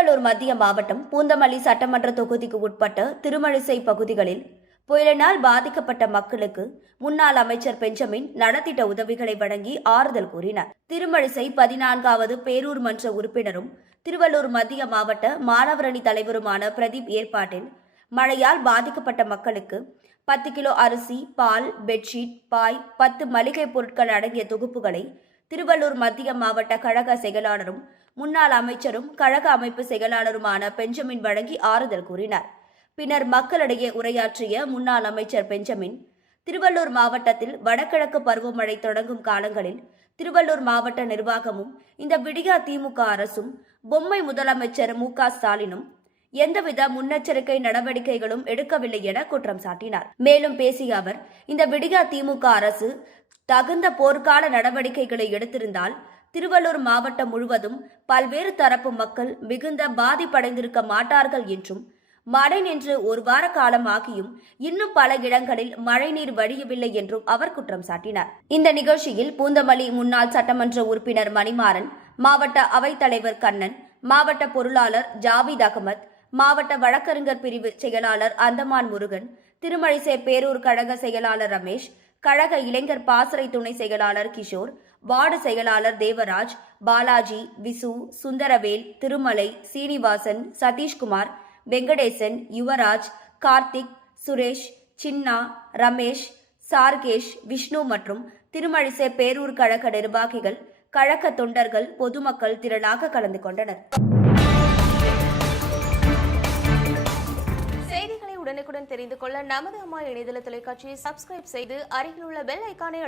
திருவள்ளூர் மத்திய மாவட்டம் பூந்தமல்லி சட்டமன்ற தொகுதிக்கு உட்பட்ட திருமழிசை பகுதிகளில் புயலினால் பாதிக்கப்பட்ட மக்களுக்கு முன்னாள் அமைச்சர் பெஞ்சமின் நலத்திட்ட உதவிகளை வழங்கி ஆறுதல் கூறினார். திருமழிசை 14வது பேரூர் மன்ற உறுப்பினரும் திருவள்ளூர் மத்திய மாவட்ட மாணவரணி தலைவருமான பிரதீப் ஏற்பாட்டில் மழையால் பாதிக்கப்பட்ட மக்களுக்கு 10 கிலோ அரிசி, பால், பெட்ஷீட், பாய், 10 மளிகை பொருட்கள் அடங்கிய தொகுப்புகளை திருவள்ளூர் மத்திய மாவட்ட கழக செயலாளரும் முன்னாள் அமைச்சரும் கழக அமைப்பு செயலாளருமான பெஞ்சமின் வழங்கி ஆறுதல் கூறினார். பின்னர் மக்களிடையே உரையாற்றிய முன்னாள் அமைச்சர் பெஞ்சமின், திருவள்ளூர் மாவட்டத்தில் வடகிழக்கு பருவமழை தொடங்கும் காலங்களில் திருவள்ளூர் மாவட்ட நிர்வாகமும் இந்த விடியா திமுக அரசும் பொம்மை முதலமைச்சர் மு.க.ஸ்டாலினும் எந்தவித முன்னெச்சரிக்கை நடவடிக்கைகளும் எடுக்கவில்லை என குற்றம் சாட்டினார். மேலும் பேசிய அவர், இந்த விடியா திமுக அரசு தகுந்த போர்க்கால நடவடிக்கைகளை எடுத்திருந்தால் திருவள்ளூர் மாவட்டம் முழுவதும் பல்வேறு தரப்பு மக்கள் மிகுந்த பாதிப்படைந்திருக்க மாட்டார்கள் என்றும், மழை நின்று ஒரு வார காலம் ஆகியும் இன்னும் பல இடங்களில் மழைநீர் வடியவில்லை என்றும் அவர் குற்றம் சாட்டினார். இந்த நிகழ்ச்சியில் பூந்தமல்லி முன்னாள் சட்டமன்ற உறுப்பினர் மணிமாறன், மாவட்ட அவைத்தலைவர் கண்ணன், மாவட்ட பொருளாளர் ஜாவித் அகமத், மாவட்ட வழக்கறிஞர் பிரிவு செயலாளர் அந்தமான் முருகன், திருமழிசை பேரூர் கழக செயலாளர் ரமேஷ், கழக இளைஞர் பாசறை துணை செயலாளர் கிஷோர், வார்டு செயலாளர் தேவராஜ், பாலாஜி, விசு, சுந்தரவேல், திருமலை, சீனிவாசன், சதீஷ்குமார், வெங்கடேசன், யுவராஜ், கார்த்திக், சுரேஷ், சின்னா, ரமேஷ், சார்கேஷ், விஷ்ணு மற்றும் திருமழிசை பேரூர் கழக நிர்வாகிகள், கழக தொண்டர்கள், பொதுமக்கள் திரளாக கலந்து கொண்டனர். செய்திகளை உடனுக்குடன் தெரிந்து கொள்ள நமது அம்மா இணையதள தொலைக்காட்சியை சப்ஸ்கிரைப் செய்து அருகில் உள்ள பெல் ஐகானை